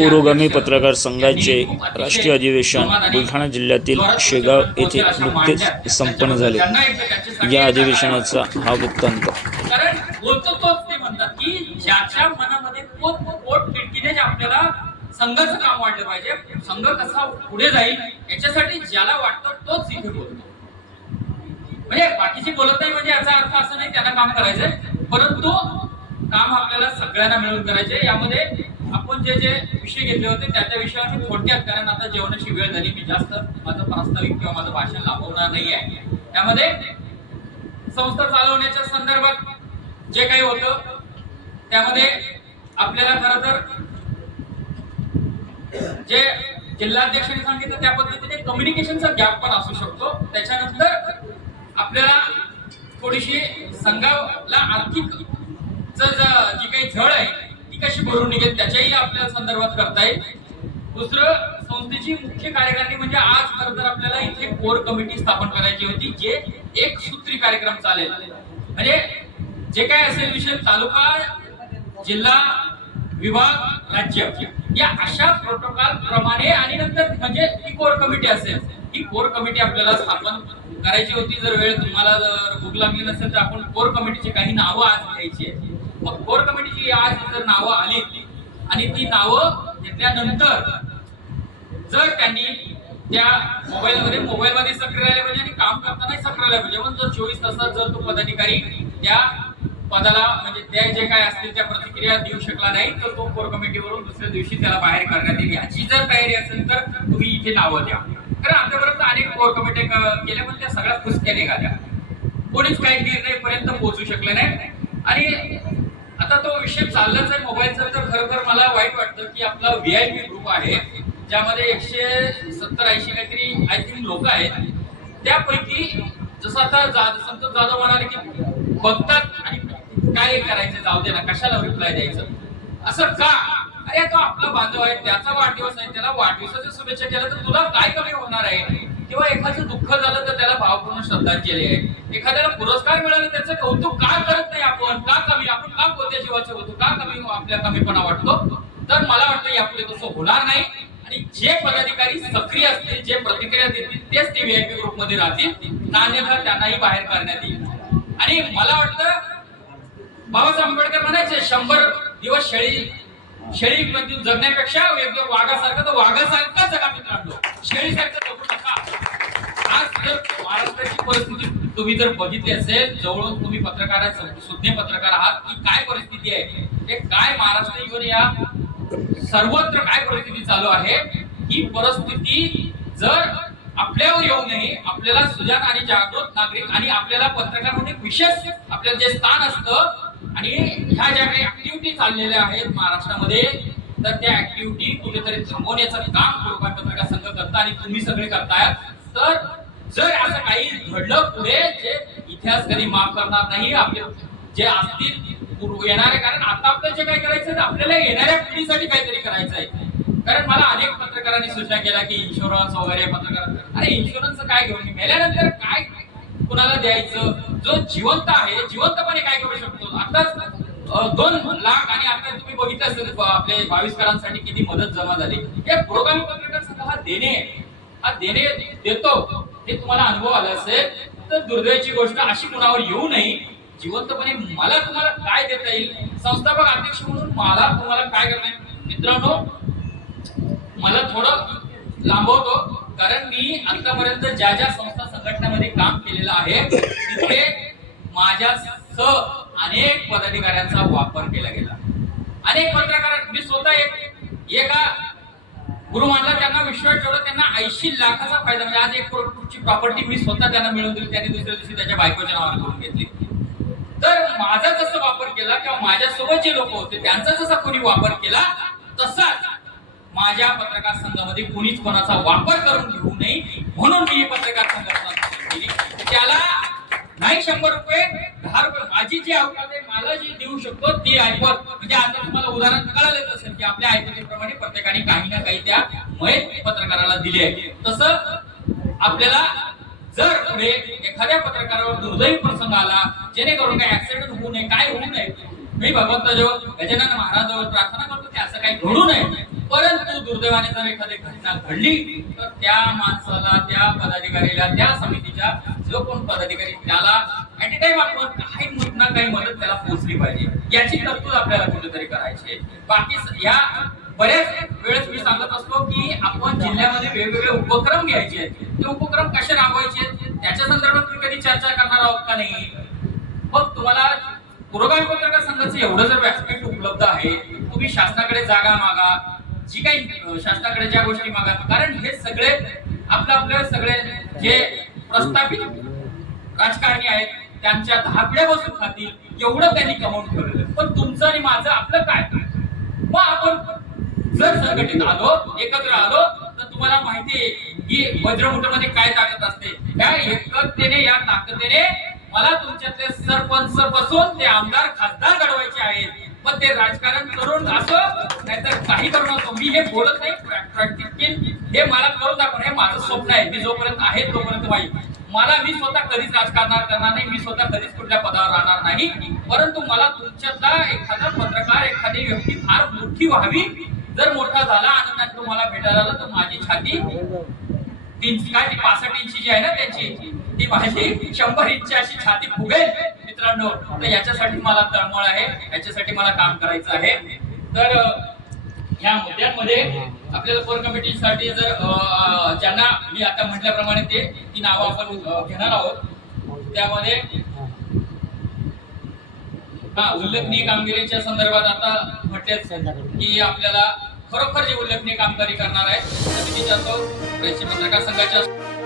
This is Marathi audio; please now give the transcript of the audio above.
पुरोगामी पत्रकार संघाचे राष्ट्रीय अधिवेशन बुलढाणा जिल्ह्यातील शेगाव येथे नुकतेच संपन्न झाले या अधिवेशनाचा हा वृत्तांत संघाचं काम वाढलं पाहिजे संघ कसा पुढे जाईल याच्यासाठी ज्याला वाटतं तोच इथे बोलतो म्हणजे बाकीचे बोलत नाही म्हणजे याचा अर्थ असं नाही त्यांना काम करायचंय परंतु काम आपल्याला सगळ्यांना मिळून करायचे यामध्ये आपण जे जे विषय घेतले होते त्या त्या विषयावर थोडक्यात कारण आता जेवणाची वेळ झाली मी जास्त माझं प्रास्ताविक किंवा माझं भाषण लाभवणार नाही आहे त्यामध्ये संस्था चालवण्याच्या संदर्भात जे काही होत त्यामध्ये आपल्याला खर तर जे जिल्हाध्यक्षांनी सांगितलं त्या पद्धतीने कम्युनिकेशनचा गॅप पण असू शकतो त्याच्यानंतर आपल्याला थोडीशी संघाला आर्थिक जी काही झळ आहे कशी भरून निघेल त्याच्याही आपल्या संदर्भात करता येईल दुसरं संस्थेची मुख्य कार्यकारिणी म्हणजे आज खर तर आपल्याला इथे कोर कमिटी स्थापन करायची होती जे एक सूत्री कार्यक्रम चालेल म्हणजे जे काय असेल विषय तालुका जिल्हा विभाग राज्य या अशा प्रोटोकॉल प्रमाणे आणि नंतर म्हणजे ही कोर कमिटी असेल ही कोर कमिटी आपल्याला स्थापन करायची होती जर वेळ तुम्हाला जर भूक लागली नसेल तर आपण कोर कमिटीची काही नावं आज घ्यायची मग कोर कमिटीची आज जर नावं आली आणि ती नावं घेतल्यानंतर जर त्यांनी त्या मोबाईलमध्ये मोबाईलमध्ये सक्रिय राहिले पाहिजे आणि काम करताना सक्रिय राहिले पाहिजे म्हणजे जर चोवीस तासात जर तो पदाधिकारी त्या पदाला म्हणजे त्या जे काय असतील त्या प्रतिक्रिया देऊ शकला नाही तर तो कोर कमिटीवरून दुसऱ्या दिवशी त्याला बाहेर करण्यात येईल याची जर तयारी असेल तर तुम्ही इथे नावं द्या कारण आतापर्यंत अनेक कोर कमिटी केल्या पण त्या सगळ्या फुसक्या निघाल्या कोणीच काही निर्णयपर्यंत पोहोचू शकले नाही आणि आता तो विषय चाललाच आहे मोबाईलचा तर खरोखर मला वाईट वाटतं की आपला व्ही आय पी ग्रुप आहे ज्यामध्ये एकशे सत्तर ऐंशी काहीतरी आय थिंक लोक आहेत त्यापैकी जसं आता जा संत जाधव म्हणाले की बघतात आणि काय करायचं जाऊ दे ना कशाला रिप्लाय द्यायचं असं का अरे तो आपला बांधव आहे त्याचा वाढदिवस आहे त्याला वाढदिवसाच्या शुभेच्छा केल्या तर तुला काय कमी होणार आहे किंवा एखादं दुःख झालं तर त्याला भावपूर्ण श्रद्धांजली आहे एखाद्याला पुरस्कार मिळाला त्याचं कौतुक का करत जीवाचे होतो का कमी आपल्या कमीपणा वाटतो तर मला वाटतं यापुढे तसं होणार नाही आणि जे पदाधिकारी सक्रिय असतील जे प्रतिक्रिया देतील तेच ते व्हीआयपी मध्ये राहतील नान्यथा त्यांनाही बाहेर करण्यात येईल आणि मला वाटतं बाबासाहेब आंबेडकर म्हणायचे शंभर दिवस शेळी शेळी जगण्यापेक्षा वेगळं वाघासारखं तर वाघासारखं जगा मित्रांनो शेळीसारखं जगू नका आज जर महाराष्ट्राची परिस्थिती तुम्ही जर बघितले असेल जवळ तुम्ही पत्रकार सुज्ञ पत्रकार आहात की काय परिस्थिती आहे हे काय महाराष्ट्र येऊन या सर्वत्र काय परिस्थिती चालू आहे ही परिस्थिती जर आपल्यावर येऊ नये आपल्याला सुजाण आणि जागृत नागरिक आणि आपल्याला पत्रकार म्हणून विशेष आपल्याला जे स्थान असतं आणि ह्या ज्या काही ऍक्टिव्हिटी चाललेल्या आहेत महाराष्ट्रामध्ये तर त्या ऍक्टिव्हिटी कुठेतरी थांबवण्याचं काम पत्रकार संघ करता आणि तुम्ही सगळे करतायत तर जर असं काही घडलं पुढे जे इतिहास कधी माफ करणार नाही आपले जे असतील येणारे कारण आता आपल्याला जे काय करायचं आपल्याला येणाऱ्या पिढीसाठी काहीतरी करायचं आहे कारण मला अनेक पत्रकारांनी सूचना केला की इन्शुरन्स वगैरे पत्रकार अरे इन्शुरन्स काय घेऊन मेल्यानंतर काय कुणाला द्यायचं जो जिवंत आहे जिवंतपणे काय करू शकतो आताच दोन लाख आणि आता तुम्ही बघितलं असेल आपले बावीसकरांसाठी किती मदत जमा झाली हे प्रोग्राम पत्रकार हा देणे हा देणे देतो हे तुम्हाला अनुभव आला असेल तर दुर्दैवाची गोष्ट अशी कुणावर येऊ नये जिवंतपणे मला तुम्हाला काय देता येईल संस्थापक अध्यक्ष म्हणून मला तुम्हाला काय करणार मित्रांनो मला थोडं लांबवतो कारण मी आतापर्यंत ज्या ज्या संस्था संघटनामध्ये काम केलेलं आहे तिथे माझ्या अनेक पदाधिकाऱ्यांचा वापर केला गेला अनेक पत्रकार मी स्वतः एक एका गुरु मानला त्यांना विश्वास ठेवला त्यांना ऐंशी लाखाचा फायदा म्हणजे आज एक करोडची प्रॉपर्टी मी स्वतः त्यांना मिळवून दिली त्यांनी दुसऱ्या दिवशी त्याच्या बायकोच्या नावावर करून घेतली तर माझा जसा वापर केला किंवा माझ्यासोबत जे लोक होते त्यांचा जसा कोणी वापर केला तसाच माझ्या पत्रकार संघामध्ये कोणीच कोणाचा वापर करून घेऊ नये म्हणून मी पत्रकार संघ त्याला नाही शंभर रुपये माझी जी औकात आहे मला जी देऊ शकतो ती ऐकवत म्हणजे आता तुम्हाला उदाहरण कळालंच असेल की आपल्या ऐकतेप्रमाणे प्रत्येकाने काही ना काही त्या मय पत्रकाराला दिले आहे तसं आपल्याला जर पुढे एखाद्या पत्रकारावर दुर्दैव प्रसंग आला जेणेकरून काही ऍक्सिडेंट होऊ नये काय होऊ नये मी भगवंताजवळ गजानन महाराजावर प्रार्थना करतो की असं काही घडू नये परंतु दुर्दैवाने जर एखादी घटना घडली तर त्या माणसाला त्या पदाधिकारीला त्या समितीच्या जो कोण पदाधिकारी त्याला ऍट अ टाइम आपण काही ना काही मदत त्याला पोहोचली पाहिजे याची तरतूद आपल्याला कुठेतरी करायची बाकी या बऱ्याच वेळेस मी सांगत असतो की आपण जिल्ह्यामध्ये वेगवेगळे उपक्रम घ्यायचे आहेत ते उपक्रम कसे राबवायचे त्याच्या संदर्भात तुम्ही कधी चर्चा करणार आहोत का नाही मग तुम्हाला पुरोगामी पत्रकार संघाचं एवढं जर व्यासपीठ उपलब्ध आहे तुम्ही शासनाकडे जागा मागा जी काही शासनाकडे ज्या गोष्टी मागा कारण हे सगळे आपलं आपले सगळे जे प्रस्थापित राजकारणी आहेत त्यांच्या दहा बसून खातील एवढं त्यांनी कमवून ठेवलेलं पण तुमचं आणि माझं आपलं काय मग आपण जर संघटित आलो एकत्र आलो तर तुम्हाला माहितीये की वज्रमुठामध्ये काय ताकद असते या एकतेने या ताकदीने मला तुमच्यातले सरपंच बसून ते आमदार खासदार घडवायचे आहेत मग ते राजकारण करून असो नाहीतर काही करू नको मी हे बोलत नाही हे मला करून दाखव हे माझं स्वप्न आहे मी जोपर्यंत आहे तोपर्यंत माहिती मला मी स्वतः कधीच राजकारणात करणार नाही मी स्वतः कधीच कुठल्या पदावर राहणार नाही परंतु मला तुमच्यातला एखादा पत्रकार एखादी व्यक्ती फार मोठी व्हावी जर मोठा झाला आनंदात तुम्हाला भेटायला आला तर माझी छाती तीनशे काय ती पासष्ट इंची जी आहे ना त्यांची ती माझी शंभर इंची अशी छाती फुगेल मित्रांनो तर याच्यासाठी मला तळमळ आहे याच्यासाठी मला काम करायचं आहे तर या मुद्द्यांमध्ये आपल्याला कोर कमिटीसाठी जर ज्यांना मी आता म्हटल्याप्रमाणे ते ती नावं आपण घेणार आहोत त्यामध्ये हा उल्लेखनीय कामगिरीच्या संदर्भात आता म्हटलेच की आपल्याला खरोखर जे उल्लेखनीय कामगिरी करणार आहे पत्रकार संघाच्या